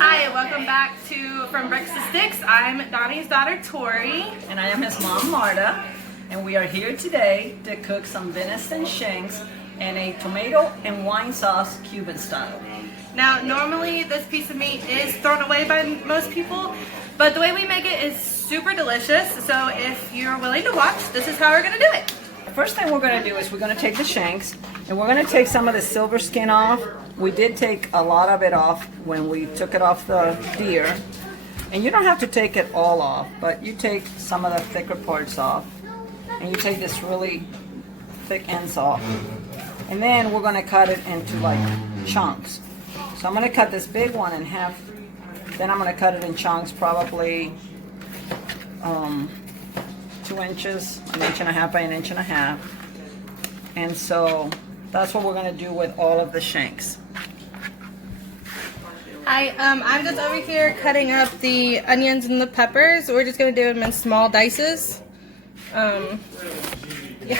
Hi, and welcome back to From Bricks to Sticks. I'm Donnie's daughter, Tori. And I am his mom, Marta. And we are here today to cook some venison shanks in a tomato and wine sauce Cuban style. Now, normally this piece of meat is thrown away by most people, but the way we make it is super delicious. So if you're willing to watch, this is how we're gonna do it. The first thing we're gonna do is we're gonna take the shanks and we're gonna take some of the silver skin off. We did take a lot of it off when we took it off the deer. And you don't have to take it all off, but you take some of the thicker parts off. And you take this really thick ends off. And then we're gonna cut it into like chunks. So I'm gonna cut this big one in half. Then I'm gonna cut it in chunks, probably 2 inches, 1.5 inches by 1.5 inches. And so that's what we're gonna do with all of the shanks. Hi, I'm just over here cutting up the onions and the peppers. We're just gonna do them in small dices. Yeah.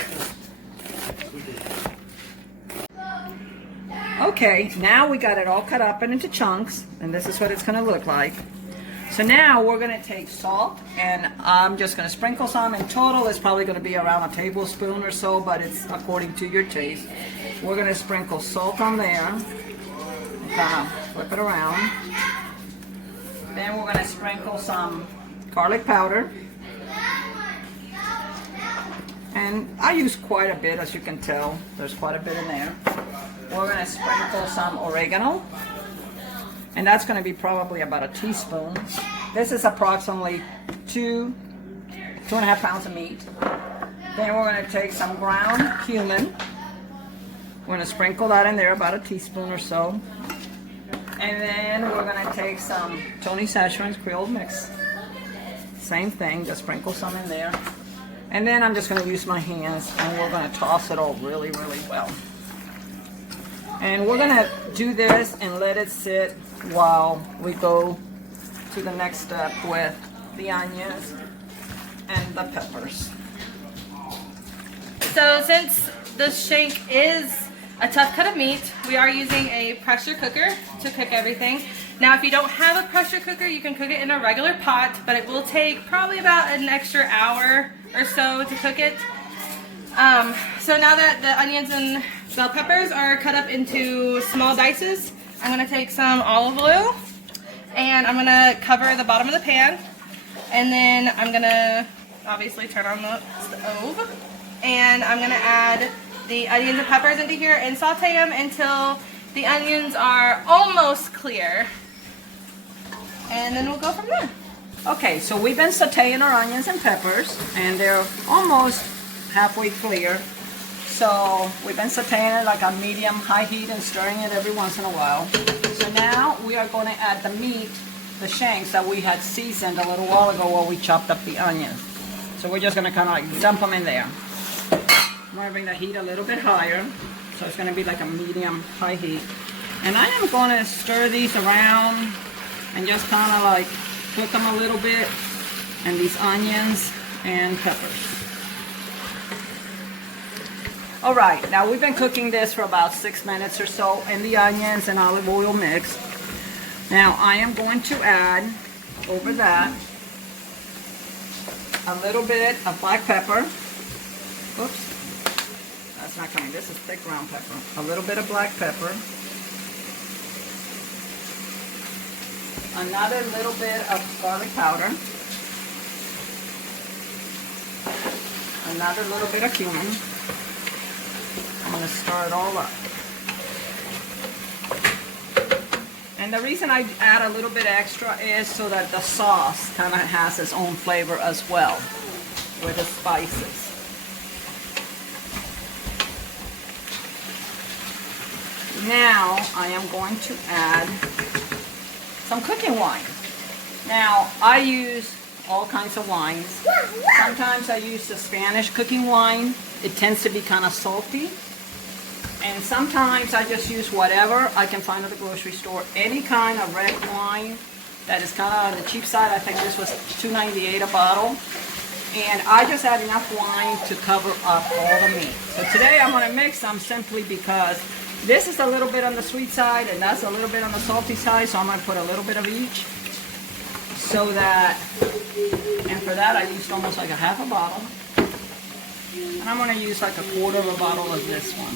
Okay, now we got it all cut up and into chunks, and this is what it's gonna look like. So now we're gonna take salt, and I'm just gonna sprinkle some. In total, it's probably gonna be around a tablespoon or so, but it's according to your taste. We're gonna sprinkle salt on there, and kind of flip it around. Then we're gonna sprinkle some garlic powder. And I use quite a bit, as you can tell. There's quite a bit in there. We're gonna sprinkle some oregano. And that's gonna be probably about a teaspoon. This is approximately 2.5 pounds of meat. Then we're gonna take some ground cumin. We're gonna sprinkle that in there, about a teaspoon or so. And then we're gonna take some Tony Chachere's Creole mix. Same thing, just sprinkle some in there. And then I'm just gonna use my hands and we're gonna toss it all really, really well. And we're gonna do this and let it sit while we go to the next step with the onions and the peppers. So since the shank is a tough cut of meat, we are using a pressure cooker to cook everything. Now if you don't have a pressure cooker, you can cook it in a regular pot, but it will take probably about an extra hour or so to cook it. So now that the onions and bell peppers are cut up into small dices, I'm going to take some olive oil and I'm going to cover the bottom of the pan, and then I'm going to obviously turn on the stove, and I'm going to add the onions and peppers into here and saute them until the onions are almost clear, and then we'll go from there. Okay, so we've been sauteing our onions and peppers and they're almost halfway clear. So we've been sauteing it like a medium-high heat and stirring it every once in a while. So now we are going to add the meat, the shanks that we had seasoned a little while ago while we chopped up the onions. So we're just going to kind of like dump them in there. I'm going to bring the heat a little bit higher. So it's going to be like a medium-high heat. And I am going to stir these around and just kind of like cook them a little bit, and these onions and peppers. All right, now we've been cooking this for about 6 minutes or so in the onions and olive oil mix. Now I am going to add over that a little bit of black pepper. Oops, that's not coming. This is thick ground pepper. A little bit of black pepper. Another little bit of garlic powder. Another little bit of cumin. I'm going to stir it all up. And the reason I add a little bit extra is so that the sauce kind of has its own flavor as well with the spices. Now I am going to add some cooking wine. Now I use all kinds of wines. Sometimes I use the Spanish cooking wine. It tends to be kind of salty. And sometimes I just use whatever I can find at the grocery store. Any kind of red wine that is kind of on the cheap side. I think this was $2.98 a bottle. And I just add enough wine to cover up all the meat. So today I'm going to mix them simply because This is a little bit on the sweet side and that's a little bit on the salty side, so I'm going to put a little bit of each. So that, and for that I used almost like a half a bottle. And I'm going to use like a quarter of a bottle of this one.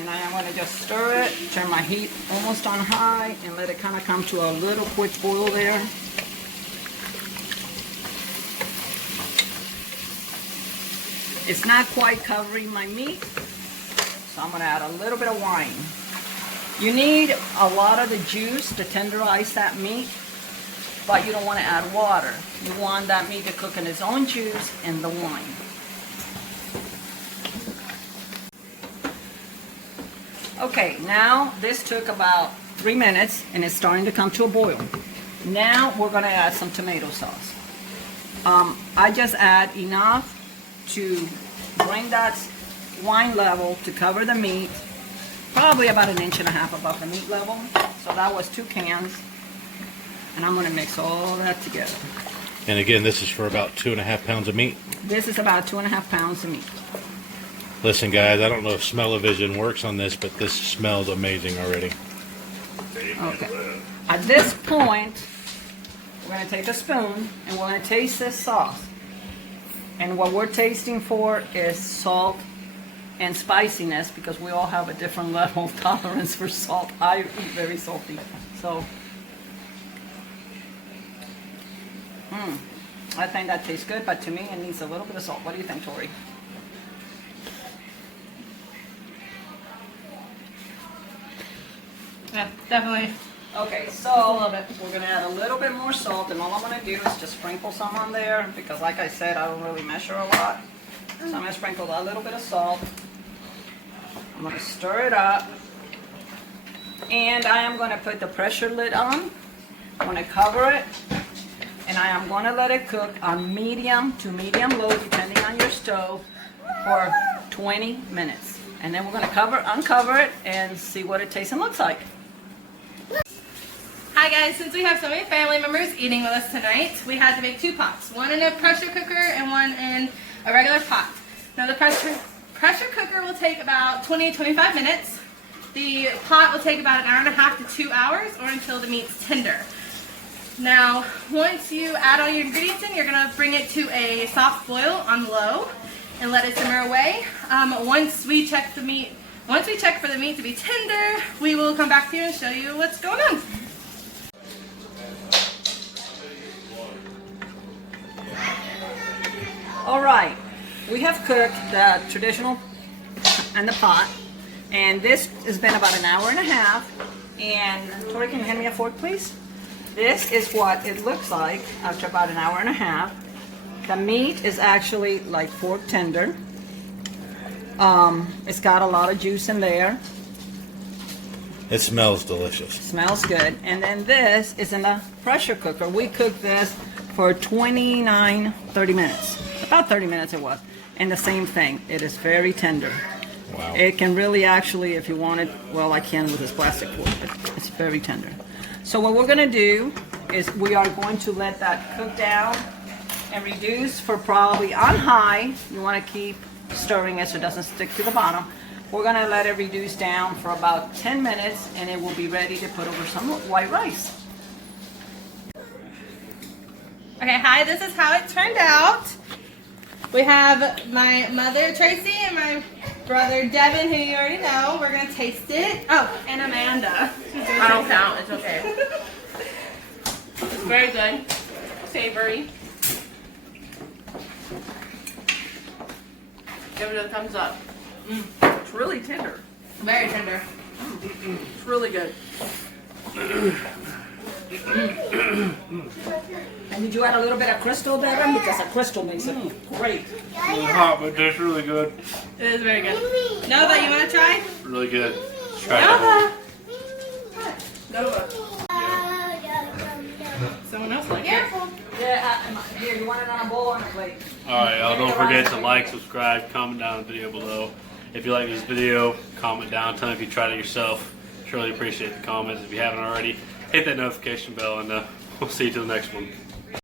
And I am going to just stir it, turn my heat almost on high, and let it kind of come to a little quick boil there. It's not quite covering my meat, so I'm going to add a little bit of wine. You need a lot of the juice to tenderize that meat, but you don't want to add water. You want that meat to cook in its own juice and the wine. Okay, now this took about 3 minutes and it's starting to come to a boil. Now we're going to add some tomato sauce. I just add enough to bring that wine level to cover the meat, probably about 1.5 inches above the meat level. So that was 2 cans. And I'm going to mix all that together. And again, this is for about 2.5 pounds of meat? This is about 2.5 pounds of meat. Listen guys, I don't know if smell-o-vision works on this, but this smells amazing already. Okay. At this point, we're going to take a spoon and we're going to taste this sauce. And what we're tasting for is salt and spiciness, because we all have a different level of tolerance for salt. I eat very salty. So, I think that tastes good, but to me it needs a little bit of salt. What do you think, Tori? Yeah, definitely. Okay, so we're going to add a little bit more salt, and all I'm going to do is just sprinkle some on there, because like I said, I don't really measure a lot. So I'm going to sprinkle a little bit of salt. I'm going to stir it up, and I am going to put the pressure lid on. I'm going to cover it, and I am going to let it cook on medium to medium low, depending on your stove, for 20 minutes. And then we're going to uncover it, and see what it tastes and looks like. Hi guys, since we have so many family members eating with us tonight, we had to make 2 pots. One in a pressure cooker and one in a regular pot. Now the pressure cooker will take about 20-25 minutes. The pot will take about 1.5 hours to 2 hours, or until the meat's tender. Now, once you add all your ingredients in, you're going to bring it to a soft boil on low and let it simmer away. Once we check for the meat to be tender, we will come back to you and show you what's going on. All right, we have cooked the traditional in the pot, and this has been about 1.5 hours. And Tori, can you hand me a fork, please? This is what it looks like after about 1.5 hours. The meat is actually like fork tender. It's got a lot of juice in there. It smells delicious. Smells good. And then this is in the pressure cooker. We cooked this for 29-30 minutes. About 30 minutes it was. And the same thing. It is very tender. Wow. It can really actually, if you want it, well, I can with this plastic fork, but it's very tender. So what we're going to do is we are going to let that cook down and reduce for probably on high. You want to keep stirring it so it doesn't stick to the bottom. We're going to let it reduce down for about 10 minutes, and it will be ready to put over some white rice. Okay, hi, this is how it turned out. We have my mother, Tracy, and my brother, Devin, who you already know. We're going to taste it. Oh, and Amanda. I don't count. It's okay. It's very good. Savory. Give it a thumbs up. It's really tender. Very tender. It's really good. And did you add a little bit of crystal, Devin? Because the crystal makes it great. It's hot, but tastes really good. It is very good. Nova, you want to try? Really good. Try it. Nova. Someone else like it? Yeah, here, you want it on a bowl or on a plate? Alright, y'all don't forget to like, subscribe, comment down in the video below. If you like this video, comment down. Tell me if you tried it yourself. Surely appreciate the comments. If you haven't already, hit that notification bell, and we'll see you till the next one.